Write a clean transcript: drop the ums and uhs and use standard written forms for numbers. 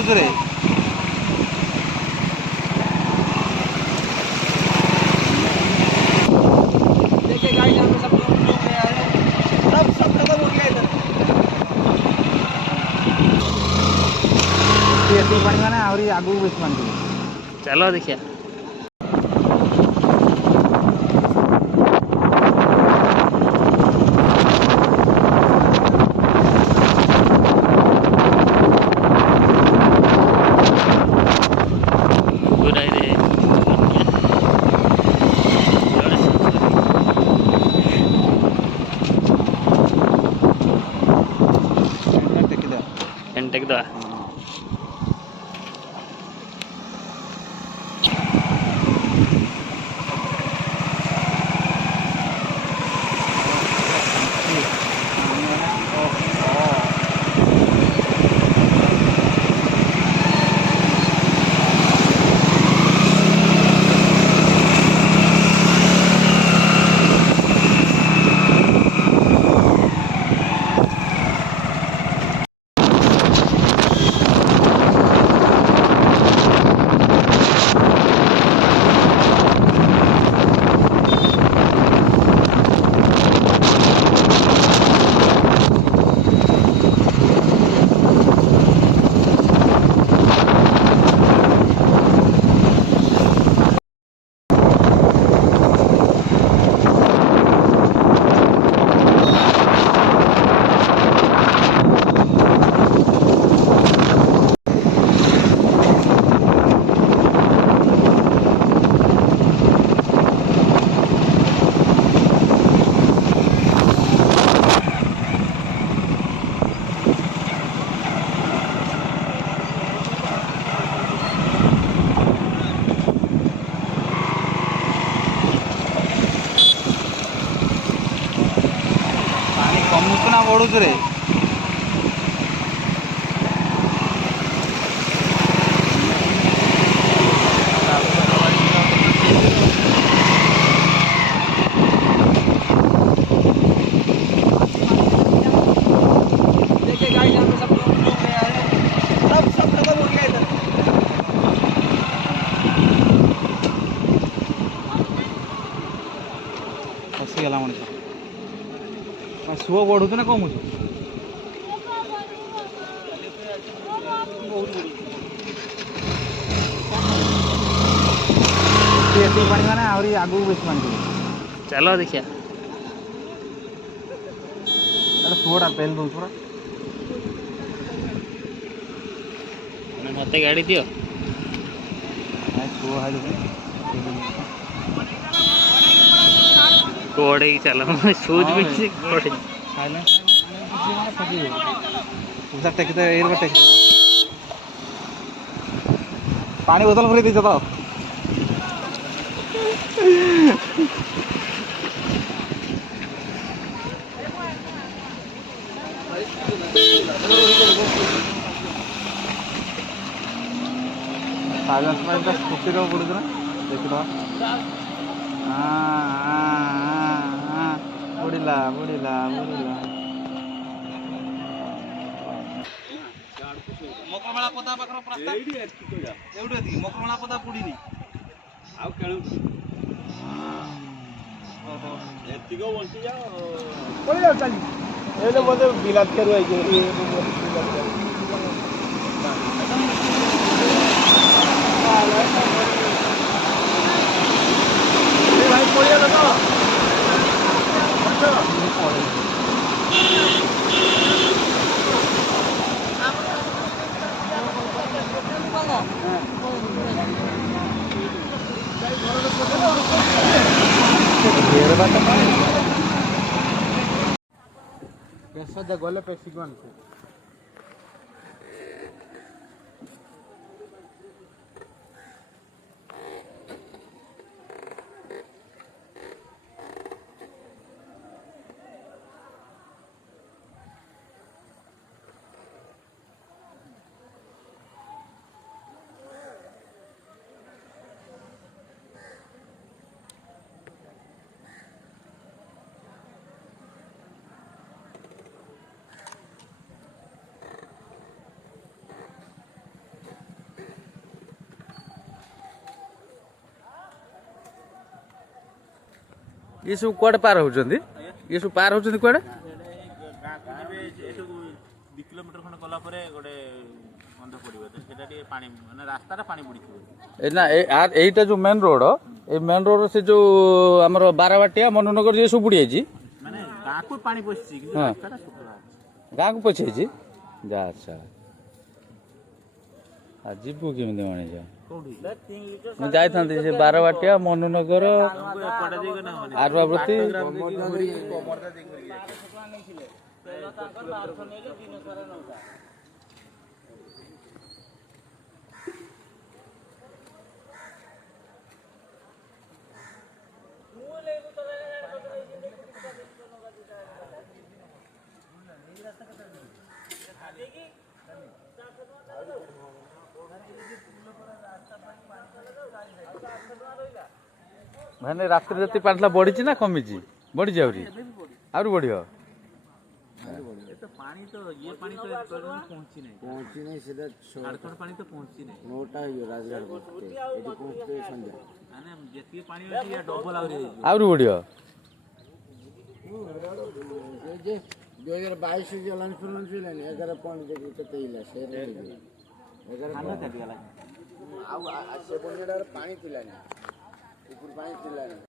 बढ़ुचु रे देखिए गाइस यहाँ पे सब लोग घूम रहे हैं सब खत्म हो गया इधर ये पानी माने और आगू बेस मान चलो देखिए टेक दवा कमुचु ना बढ़ुचु रे देखिए गाइस यहाँ पे सब लोग घूम रहे हैं सब खत्म हो गया इधर फसीगला मनीष सुओ बढ़ुचु ना कमुचु ये पानी माने और आगू बेस मान चलो देखिए सुओटा पेल दो पूरा मत गाड़ी दियो सुओ है कोड़े चलो सूज भी कोड़े पानी बोतल भरी दीजिए तो साइलेंस में इनका स्कूटी का पड़े ना देख लो बुड़ीला बुड़ीला बुड़ीला मकरमाला पता पाखर प्रस्ताव एउडी एति मकरमाला पता पुडीनी आउ केळु ओहो एतिको वंटी जा पळे जाऊ चाली एले बोले बिलात करू आई के भाई पळे लगा पैसा गले पैसे कौन ये सब कुआडे पार होउछंदी ये सब पार होउछंदी कुआडे ଏଠୁ 2 କିଲୋମିଟର ଖଣ୍ଡେ ଗଲା ପରେ ଗୋଟେ ବନ୍ଧ ପଡ଼ିବ ତ ସେଟା ଟିକେ ପାଣି ମାନେ ରାସ୍ତାରେ ପାଣି ବୁଡ଼ିଥିବ ए ना एटा जो मेन रोड ए मेन रोड से जो हमर बाराबाटिया मनोनगर ये सब बुड़ी जी ମାନେ ଗାଁକୁ ପାଣି ପଶିଛି କିନ୍ତୁ ହଁ। ରାସ୍ତାଟା ଶୁଖିଲା ଅଛି। गाँ को पछे जी जा अच्छा आ जीवु केमिति माने जा କୋଉଠି ମୁଁ ଯାଇଥାନ୍ତି ସେ ବାରବାଟିଆ ମନୁନଗର ଆମକୁ ଏପଟେ ଦେଇକି ନା ମାନେ ଆରବାବତୀ ମାନେ ରାସ୍ତାରେ ଯେତିକି ପାଣି ଥିଲା ବଢିଛି ନା କମିଛି ବଢିଛି ଆହୁରି ବଢିବ ଏ ତ ପାଣି ତ ଇଏ ପାଣି ତ ପହଞ୍ଚି ନାହିଁ ସେଟା ଝାଡ଼ଖଣ୍ଡ ପାଣି ତ ପହଞ୍ଚି ନାହିଁ 9ଟା ହେଇଯିବ ରାଜଘାଟ ପହଞ୍ଚତେ ଏଠି ପହଞ୍ଚତେ ସନ୍ଧ୍ୟା ମାନେ ଯେତିକି ପାଣି ଅଛି ୟା ଡବଲ ଆହୁରି ହେଇଯିବ ବଢିବ ସେ ଯେ 2022 ଜଲାନି ଫୁଲନ୍ ପିଲାନି 11 ପଏଣ୍ଟ ଦେଖି କେତେ ହେଇଲା ସେ ହେଇଯିବ 11 ଧାନ ଚାଲିଗଲା ଆଉ ସେ ବନ୍ୟାଟାରେ ପାଣି ଥିଲାନି ଉପର ପାଣି ଥିଲାନି